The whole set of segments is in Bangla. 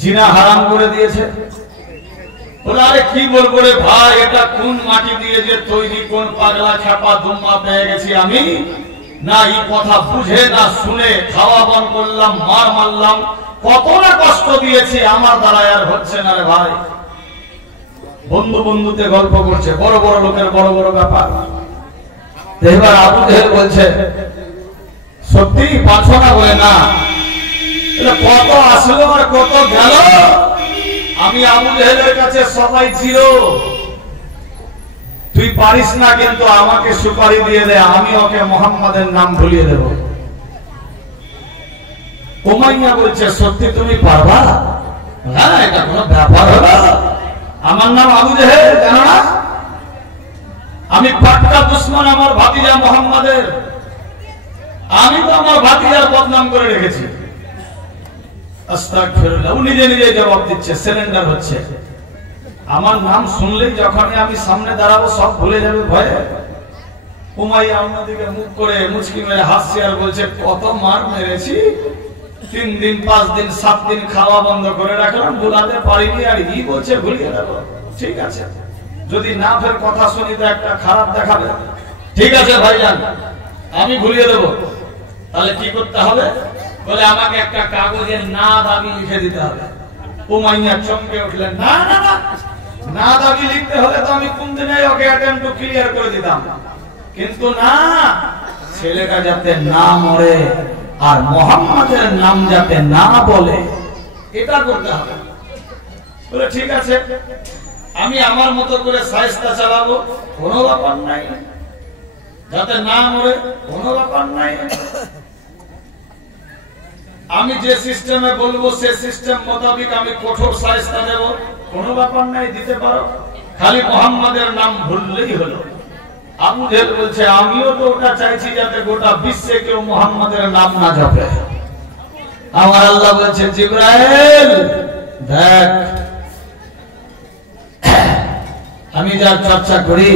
জিনা হারাম করে দিয়েছে। বলে আরে কি বলবো রে ভাই, এটা কোন মাটি দিয়ে যে তৈরি, কোন পাগলা ছাপা দুম্মা পেয়ে গেছি আমি, না এই কথা বুঝে না শুনে খাওয়া বন করলাম, মার মারলাম, কত না কষ্ট দিয়েছি, আমার দ্বারা আর হচ্ছে না রে ভাই। বন্ধু বন্ধুতে গল্প করছে, বড় বড় লোকের বড় বড় ব্যাপার। এবার আবু জেহেল বলছে সত্যি পারছো না? বলে না, কত আসলো আর কত গেল, আমি আবু জেহেলের কাছে সবাই জিরো, তুই পারিস না, কিন্তু আমাকে সুপারি দিয়ে দে, আমি ওকে মোহাম্মদের নাম ভুলিয়ে দেব। উমাইয়া বলছে সত্যি তুমি পারবা? হ্যাঁ, এটা কোনো ব্যাপার হলো? আমার নাম আবু জেহেল, জানো না? আমি পাক্কা দুশমন আমার ভাতিজা মোহাম্মদের, আমি তো আমার ভাতিজার বদনাম করে রেখেছি। আস্তাগফিরুল্লাহ, ও নিজে নিজে জবাব দিচ্ছে, সিলিন্ডার হচ্ছে। আমার নাম শুনলেই যখন আমি সামনে দাঁড়াবো সব ভুলে যাবে ভয়ে। উমাইয়া অন্যদিকে মুখ করে মুচকি মেরে হাসছে আর বলছে কত মার মেরেছি, 3 দিন 5 দিন 7 দিন খাওয়া বন্ধ করে রাখলাম, ভুলাতে পারিনি, আর ই বলছে ভুলিয়ে দেবো। ঠিক আছে, যদি না ফের কথা শুনি তো একটা খারাপ দেখাবে। ঠিক আছে ভাইজান, আমি ভুলিয়ে দেবো। তাহলে কি করতে হবে? বলে আমাকে একটা কাগজে না দাবি লিখে দিতে হবে। উমাইয়া চমকে উঠলেন, না না না, না দাবি লিখতে হলে তো আমি কোন দিনে ওকে অ্যাটেম্প টু ক্লিয়ার করে দিতাম, কিন্তু না, ছেলেটা যাতে না মরে আর মোহাম্মদের নাম যাতে না বলে, এটা করতে হবে। বলে ঠিক আছে, আমি আমার মতো করে শায়েস্তা চালাবো, কোনো ব্যাপার নাই, যাতে না মরে কোনো ব্যাপার নাই, আমি যে সিস্টেমে বলবো সে সিস্টেম মোতাবেক আমি কঠোর শায়েস্তা দেব, কোনো ব্যাপার নাই, দিতে পারো, খালি মোহাম্মদের নাম ভুললেই হলো। আবু জেহেল বলছে আমিও তো ওটা চাইছি, যাতে গোটা বিশ্বে কেউ মোহাম্মদের নাম না জপে। আমার আল্লাহ বলছে জিবরাইল দেখ, আমি যার চর্চা করি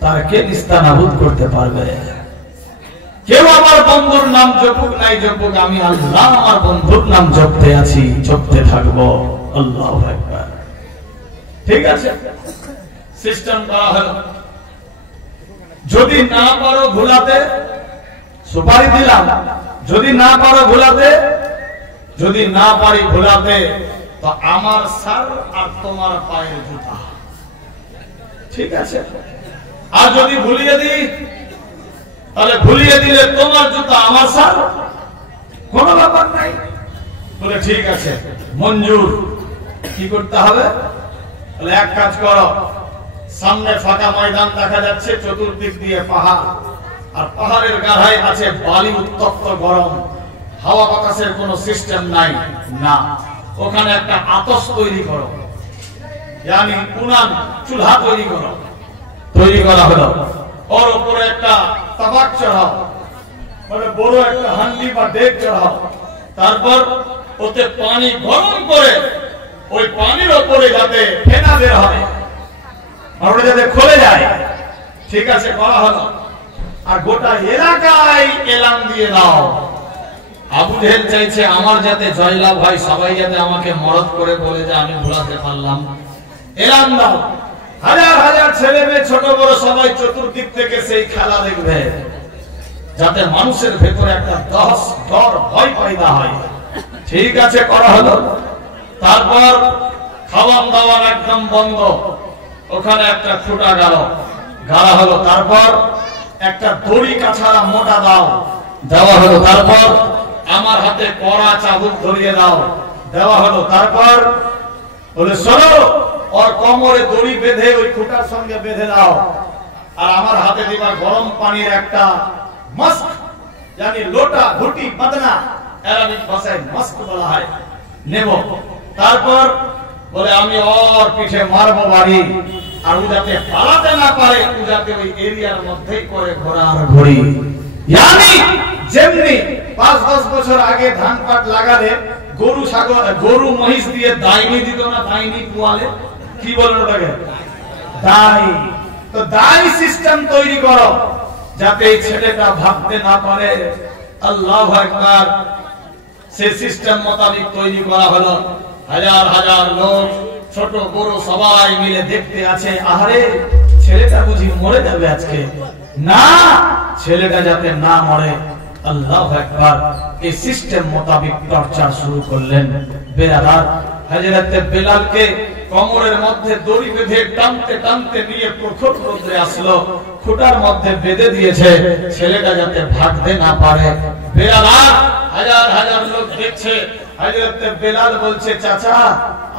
তার কে নিস্তানাবুদ করতে পারবে? কেউ আমার বন্ধুর নাম জপুক নাই জপুক, আমি আল্লাহ আমার বন্ধুর নাম জপতে আছি, জপতে থাকবো। আল্লাহু আকবার। ঠিক আছে, সিস্টেম করা হলো। যদি না পারো ভুলাতে, সুপারি দিলাম, যদি না পারো ভুলাতে, যদি না পারি ভুলাতে, তো আমার সার আর তোমার পায়ের জুতা। ঠিক আছে, আর যদি ভুলিয়ে দিই, তাহলে ভুলিয়ে দিলে তোমার জুতা আমার সার, কোনো ব্যাপার নাই। বলে ঠিক আছে, মঞ্জুর। কি করতে হবে? বলে এক কাজ করো, সামনে ফাঁকা ময়দান দেখা যাচ্ছে, চতুর্দিক দিয়ে পাহাড়, আর পাহাড়ের গাঢ়ায় আছে বালি, উত্তপ্ত গরম, হাওয়া বাতাসের কোনো সিস্টেম নাই, না, ওখানে একটা আতশ তৈরি করো, यानी উনান চুলা তৈরি করো। তৈরি করা হলো, ওর উপরে একটা তাবাক চড়াও, মানে বড় একটা হান্ডি বা ডেক চড়াও, তারপর ওতে পানি গরম করে ওই পানির উপরে যাতে ফেনা বের হয়, আর ওটা যাতে খুলে যায়। ঠিক আছে, করা হলো। আর গোটা এলাকায় এলান দিয়ে দাও, আবু জেহেল চাইছে আমার যাতে জয়লাভ হয়, সবাই যাতে আমাকে মরদ করে বলে যে আমি ভুলাতে পারলাম। এলান দাও, হাজার হাজার ছেলে মেয়ে ছোট বড় সবাই চতুর্দিক থেকে সেই খেলা দেখবে, যাতে মানুষের ভেতরে একটা দহশ ডর ভয় পয়দা হয়। ঠিক আছে, করা হলো। তারপর খাওয়ান দাওয়ান একদম বন্ধ, ওখানে একটা খুঁটা গাড়া হলো। তারপর একটা দড়ি কাছাড়া মোটা দাও, দেওয়া হলো। তারপর আমার হাতে কড়া চাবুক ধরিয়ে দাও, দেওয়া হলো। তারপর বলে শোনো, ওর কোমরে দড়ি বেঁধে ওই খুঁটার সঙ্গে বেঁধে দাও, আর আমার হাতে দিবা গরম পানির একটা মস্ক, জানি লোটা ঘুটি বাদনা, আরবিক ভাষায় মস্ক বলা হয়, নেব। তারপর বলে আমি ওর পিঠে মারবো বাড়ি, আর ও যাতে পালাতে না পারে, ও যাতে ওই এরিয়ার মধ্যেই করে ঘোরার ঘড়ি। यानी যেমনি 5-10 বছর আগে ধান পাট লাগালে গরু ছাগল গরু মহিষ দিয়ে দাইনি দিত না, দাইনি পোয়ালে, কি বলেন ওটাকে? দাই। তো দাই সিস্টেম তৈরি করো, যাতে এই ছেলেটা ভাবতে না পারে। আল্লাহু আকবার। সেই সিস্টেম মোতাবেক তৈরি করা হলো। হাজার হাজার লোক ছোট বড় সবাই মিলে দেখতে আছে, আহারে ছেলেটা বুঝি মরে যাবে আজকে। না, ছেলেটা যাতে না মরে, আল্লাহু আকবার, এই সিস্টেম মোতাবেক টর্চার শুরু করলেন। বেলাল হযরত বেলালকে কোমরের মধ্যে দড়ি বেঁধে টানতে টানতে নিয়ে প্রখর রোদে আসলো, খুঁটার মধ্যে বেঁধে দিয়েছে ছেলেটা যাতে ভাগতে না পারে। বেলাল, হাজার হাজার লোক দেখছে। হযরত বেলাল বলছে, চাচা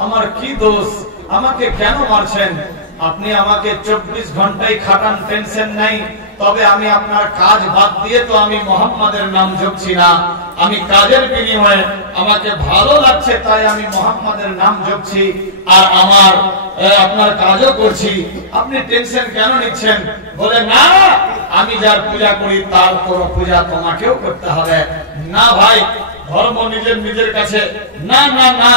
আমার কি দোষ, আমাকে কেন মারছেন? আপনি আমাকে 24 ঘন্টাই খাটান, টেনশন নাই, তবে আমি আপনার কাজ বাদ দিয়ে তো আমি মুহাম্মাদের নাম জপছি না। আমি কাজের বিনিময়ে আমাকে ভালো লাগছে তাই আমি মুহাম্মাদের নাম জপছি, আর আমার আপনার কাজও করছি। আপনি টেনশন কেন নিচ্ছেন? বলে, না, আমি যার পূজা করি তার কোনো পূজা তোমাকেও করতে হবে না ভাই, ধর্ম নিজের নিজের কাছে। না না না,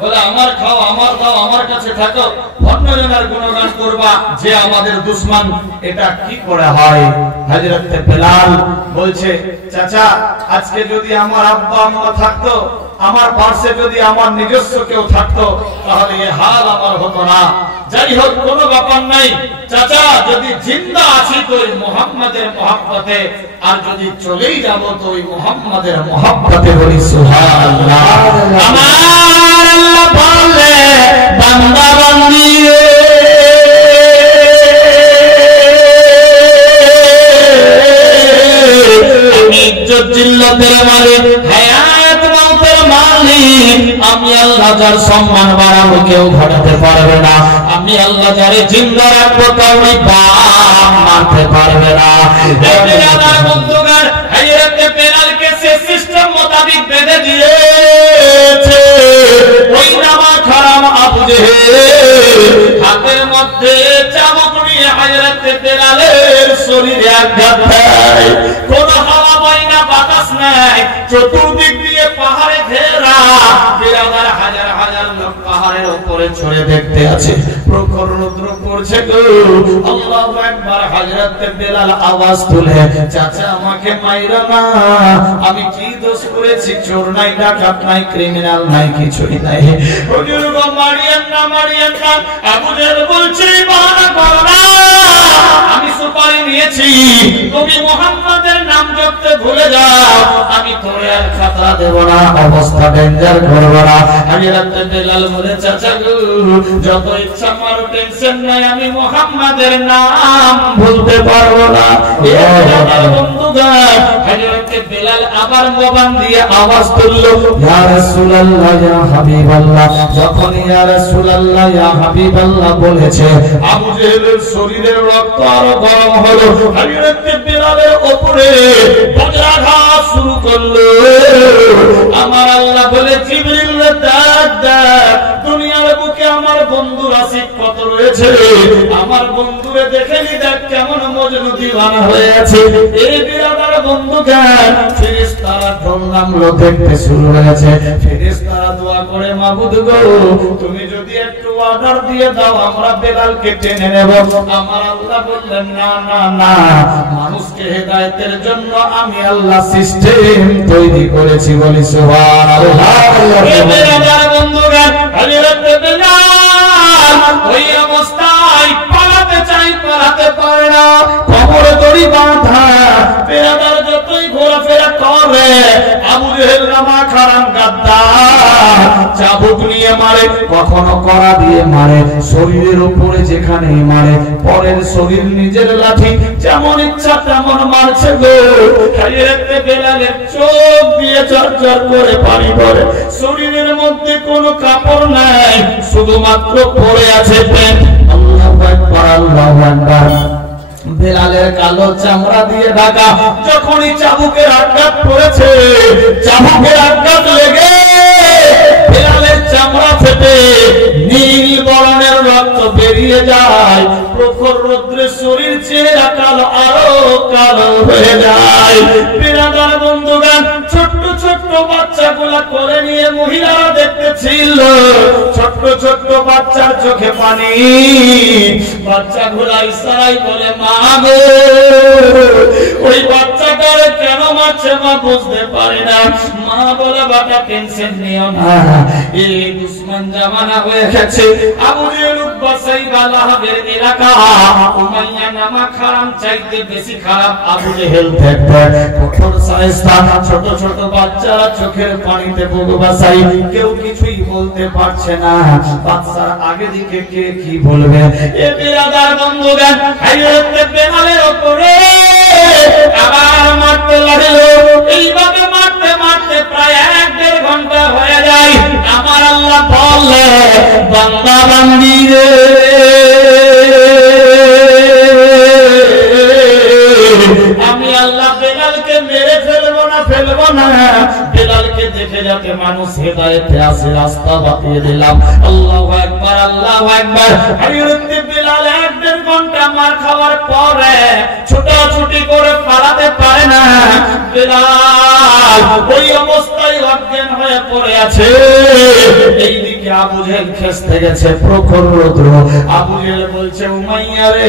বলে আমার খাও, আমার দাও, আমার কাছে থাকো, অন্যজনের গুণগান করবা যে আমাদের দুশমন, এটা কি করে হয়? হযরত বেলাল বলছে, চাচা আজকে যদি আমার আব্বা আম্মা থাকতো, আমার পাশে যদি আমার নিজস্ব কেউ থাকতো, তাহলে এই হাল আমার হতো না। যাই হোক, কোনো ব্যাপার নাই চাচা, যদি জিন্দা আছি তো ওই মুহাম্মাদের মহব্বতে, আর যদি চলেই যাব তো ওই মুহাম্মাদের মহব্বতে। বলি সুবহানাল্লাহ। আমার আল্লাহ বলে, বান্দা বান্দি আমি ইজ্জত জিল্লতের মালিক, হায়াত মওতের মালিক, আমি আল্লাহ যার সম্মান বাড়াবো কেউ ঘটাতে পারবে না, আমি আল্লাহ যারে জিন্দা রাখবো কাউরি বাপ মারতে পারবে না। বেলাল বন্ধুগণ, হযরত বেলালকে সে সিস্টেম মোতাবেক বেঁধে দিয়েছে। ওই নামাজ হারাম আবু জেহেল হাতের মধ্যে চাবুক নিয়ে হযরত বেলালের শরীরে আঘাত দেয়। কোন হাওয়া বয় না, বাতাস নাই, চতুর্দিক দিয়ে পাহাড়ে ঘেরা। বেলাল হাজার হাজার লোক পাহাড়ের উপরে চড়ে দেখতে আছে, প্রখর রৌদ্র পড়ছে গো। আল্লাহু আকবার। হযরত বেলাল আওয়াজ তুলে, চাচা আমাকে মাইরা না, আমি কি দোষ করেছি? চোর নাই, ডাকাত নাই, ক্রিমিনাল নাই, কিছুই নাই। হুজুর গো মারিয়েন না, মারিয়েন না। আবু জেহেল বলছে, বাহানা করো না, আমি সুপারি নিয়েছি, তুমি মুহাম্মাদের নাম জপতে ভুলে যাও, আমি তোরে আর খাতরা দেব না, অবস্থা ডেঞ্জার করব না। হযরত বেলাল বলে, চাচা গো যত ইচ্ছা মারো, টেনশন নাই, আমি মুহাম্মাদের নাম ভুলতে পারবো না। বন্ধুগণ, হযরত বেলাল আবার জবান দিয়ে আওয়াজ তুললো, ইয়া রাসূলুল্লাহ, ইয়া হাবিবাল্লাহ। যখন ইয়া রাসূলুল্লাহ, ইয়া হাবিবাল্লাহ বলেছে, আবু জেহেলের শরীরের রক্ত আরো গরম হলো। হযরত বেলালের উপরে বজ্রাঘাত শুরু করলো। আমার আল্লাহ বলে, জিবরিল ডাক ডাক, দুনিয়ার বুকে আমার বন্ধুর আশিক কত রয়েছে, আমার বন্ধুরে দেখে নি, দেখ কেমন মজনু দিওয়ানা হয়ে আছে। এই বিরাদার বন্ধুগান, ফেরেশতারা ঢোল নামলো, দেখতে শুরু হয়েছে। ফেরেশতারা দোয়া করে, মাবুদ গো তুমি যদি একটু অর্ডার দিয়ে দাও, আমরা বেলালকে টেনে নেব। আমার আল্লাহ বললেন, না না না, মানুষকে হেদায়েতের জন্য আমি আল্লাহ সিস্টেম তৈরি করেছি। বলি সুবহানাল্লাহ। এই বিরাদার বন্ধুগান, হযরত বেলাল ওই অবস্থায় পালাতে চাই, পালাতে পারে না, কোমরে দড়ি বাঁধা। বেরাদার যতই ঘোরাফেরা করে, আবু জেহেল নামা খারাম গাদ্দার চাবুক নিয়ে মারে, কখনো কড়া দিয়ে মারে, শরীরের উপরে যেখানেই মারে, পরের শরীর নিজের লাঠি, যেমন ইচ্ছা তেমন মারছে গো। হযরত বেলালের চোখ দিয়ে ঝরঝর করে পানি পড়ে, শরীরের মধ্যে কোনো কাপড় নাই, শুধুমাত্র পড়ে আছে প্যান্ট। আল্লাহু আকবার, আল্লাহু আকবার। বেলালের কালো চামড়া দিয়ে ঢাকা, যখনই চাবুকের আঘাত পড়েছে, চাবুকের আঘাত লেগে বেলালের চামড়া ফেটে নীল বর্ণের রক্ত বেরিয়ে যায়। প্রখর রৌদ্রে শরীর চেহারা কালো, আরো কালো হয়ে যায়। বিরাদার বন্ধুগান, ছোট্ট ছোট্ট বাচ্চাগুলা করে নিয়ে মহিলারা দেখতেছিল, ছোট্ট ছোট্ট বাচ্চার চোখে পানি। বাচ্চাগুলা ইশারায় বলে, মা গো। ওই বাচ্চা বেটারে কেন মারছে মা বুঝতে পারি না। মা বলে বাটা টেনশন নিও না, এই দুশমন জামানা হয়ে গেছে। আবু জেহেল উতবা সাইবা লাহাবের এলাকা, উমাইয়া নামক হারাম চাইতে বেশি খারাপ আবু জেহেল থাকবে। কঠোর শায়েস্তা, ছোট ছোট বাচ্চারা চোখের পানিতে বুক বাসাই, কেউ কিছুই বলতে পারছে না। বাচ্চার আগে দিকে কে কি বলবে? এ বিরাদার বন্ধুগণ, হযরত বেলালের উপরে আবার মারতে লাগলো। এইভাবে মারতে মারতে প্রায় 1.5 ঘন্টা হয়ে যায়। আমার আল্লাহ বললে, বান্দা বান্দি রে, আমি আল্লাহ বেলালকে মেরে ফেলবো না, বেলালকে দেখে যাতে মানুষ হেদায়েতে আসে রাস্তা বাতিয়ে দিলাম। আল্লাহু আকবার, আল্লাহু আকবার। হযরত বেলাল 1.5 ঘন্টা মার খাওয়ার পরে ছোটাছুটি করে পালাতে পারে না। বেলাল ওই অবস্থায় অজ্ঞান হয়ে পড়ে আছে। এইদিকে আবু জেহেল খেস্তে গেছে, প্রখর রৌদ্র। আবু জেহেল বলছে, উমাইয়া রে,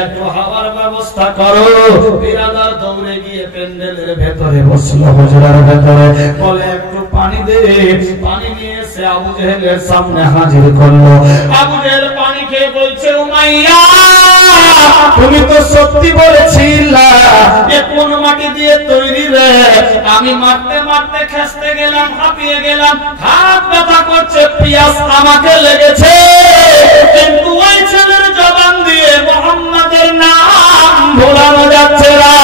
একটু হাওয়ার ব্যবস্থা করো। বিরাদার দৌড়ে গিয়ে প্যান্ডেলের ভেতরে বসলো, হুজরার ভেতরে, বলে একটু পানি দে। পানি নিয়ে এসে আবু জেহেলের সামনে হাজির করলো। আবু জেহেল পানি খেয়ে বলছে, উমাইয়া তুমি তো সত্যি বলেছিলা, এ কোন মাটি দিয়ে তৈরি রে? আমি মারতে মারতে খেস্তে গেলাম, হাঁপিয়ে গেলাম, হাত ব্যথা করছে, পিয়াস আমাকে লেগেছে, কিন্তু ওই ছেলের জবান দিয়ে মুহাম্মাদের নাম ভোলানো যাচ্ছে না।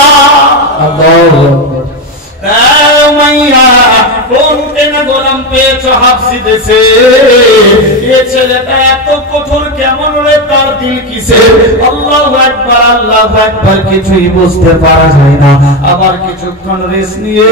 কোন কেন গোলাম পেয়েছ হাফসিতেছে? এ ছেলেটা এত কঠোর কেমন রে? তার দিল কিসে? আল্লাহু আকবার, আল্লাহু আকবার। কিছুই বুঝতে পারা যায় না। আবার কিছুক্ষণ রেস্ট নিয়ে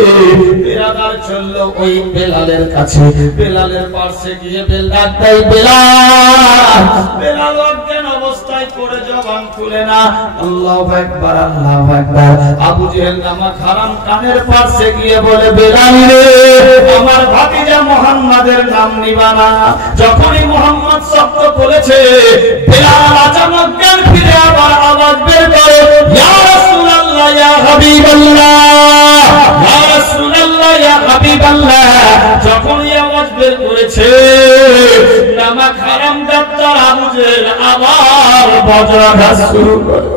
বিরাদার চলল ওই বেলালের কাছে। বেলালের পাশে গিয়ে বেলাল দেয়, বেলাল। বেলাল অজ্ঞান অবস্থায় পড়ে জবান খুলে না। আল্লাহু আকবার, আল্লাহু আকবার। আবু জেহেল নামক হারাম কানের পাশে গিয়ে বলে, বেলাল রে, আমার ভাতিজা মুহাম্মাদের নাম নিবা না। যখনই মুহাম্মদ শব্দ বলেছে, বেলাল আচানক জ্ঞান ফিরে আবার আওয়াজ বের করে, ইয়া রাসূলুল্লাহ, ইয়া হাবিবাল্লাহ, ইয়া রাসূলুল্লাহ, ইয়া হাবিবাল্লাহ। যখনই আওয়াজ বের করেছে, নামক হারাম দাত্তার আবু জেহেল আবার বজ্রাঘাত শুরু করে।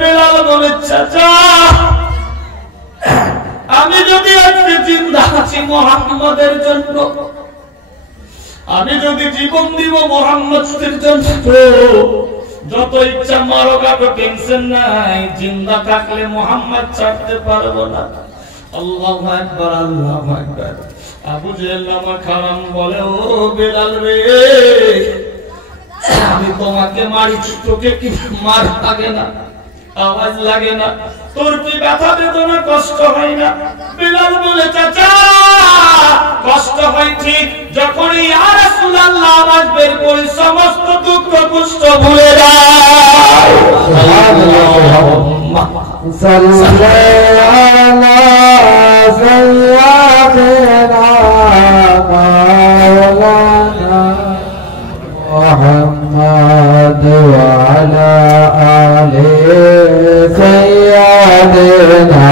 বেলাল বলে, চাচা, আমি যদি আজকে জিন্দা আছি মুহাম্মদের জন্য, আমি যদি জীবন দিব মুহাম্মদের জন্য, যত ইচ্ছা মারো কাটো, টেনশন নাই। জিন্দা থাকলে মুহাম্মদ ছাড়তে পারবো না। আল্লাহু আকবার, আল্লাহু আকবার। আবু জেহেল নামক হারাম বলে, ও বেলাল রে, আমি তোমাকে মারি, তোকে কি মার লাগে না? আওয়াজ লাগে না? তোর কি ব্যথা বেদনা কষ্ট হয় না? বেলাল বলে, চাচা, কষ্ট হয় ঠিক, যখন ইয়া রাসূলুল্লাহ আওয়াজ বের করি সমস্ত দুঃখ কষ্ট ভুলে যায়। আল্লাহুম্মা সাল্লি আলা সাইয়্যিদিনা মাওলানা মুহাম্মদ ওয়া আলা আলি সাইয়্যিদিনা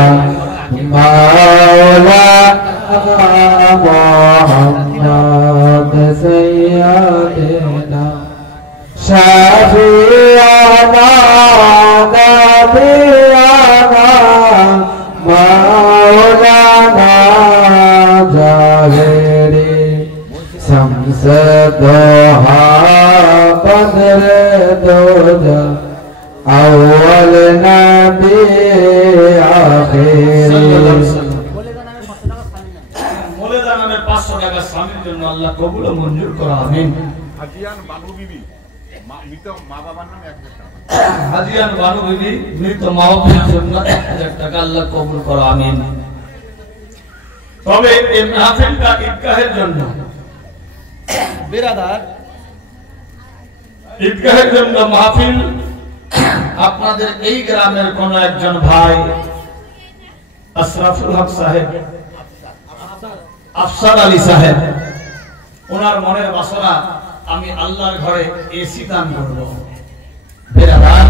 মাওলানা মুহাম্মদ সাইয়্যিদিনা শাফিয়ানা নাবিয়ানা মাওলানা জাহেরি শামসে দোহা বদরে দোজা আউয়াল নবী আখির। মোলেদা নামে 500 টাকা স্বামীর জন্য আল্লাহ কবুল ও মঞ্জুর করো, আমিন। হাজিয়ান বানু বিবি, মৃত মা বাবার নামে 1000 টাকা। হাজিয়ান বানু বিবি, মৃত মা বাবার জন্য 1000 টাকা আল্লাহ কবুল করো, আমিন। তবে এই মাহফিলটা ঈদগাহের জন্য, বিরাদার, ঈদগাহের জন্য মাহফিল। আপনাদের এই গ্রামের কোন একজন ভাই আশরাফুল হক সাহেব, আফসার আলী সাহেব, ওনার মনের বাসনা আমি আল্লাহর ঘরে এসি দান করব। বেরাদার,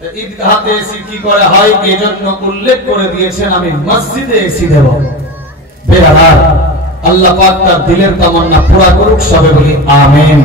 ঈদগাহতে এসি কি করে হয় এজন্য উল্লেখ করে দিয়েছেন আমি মসজিদে এসি দেব। বেরাদার, আল্লাহ পাক তার দিলের তামান্না পুরা করুক, সবে বলি আমিন।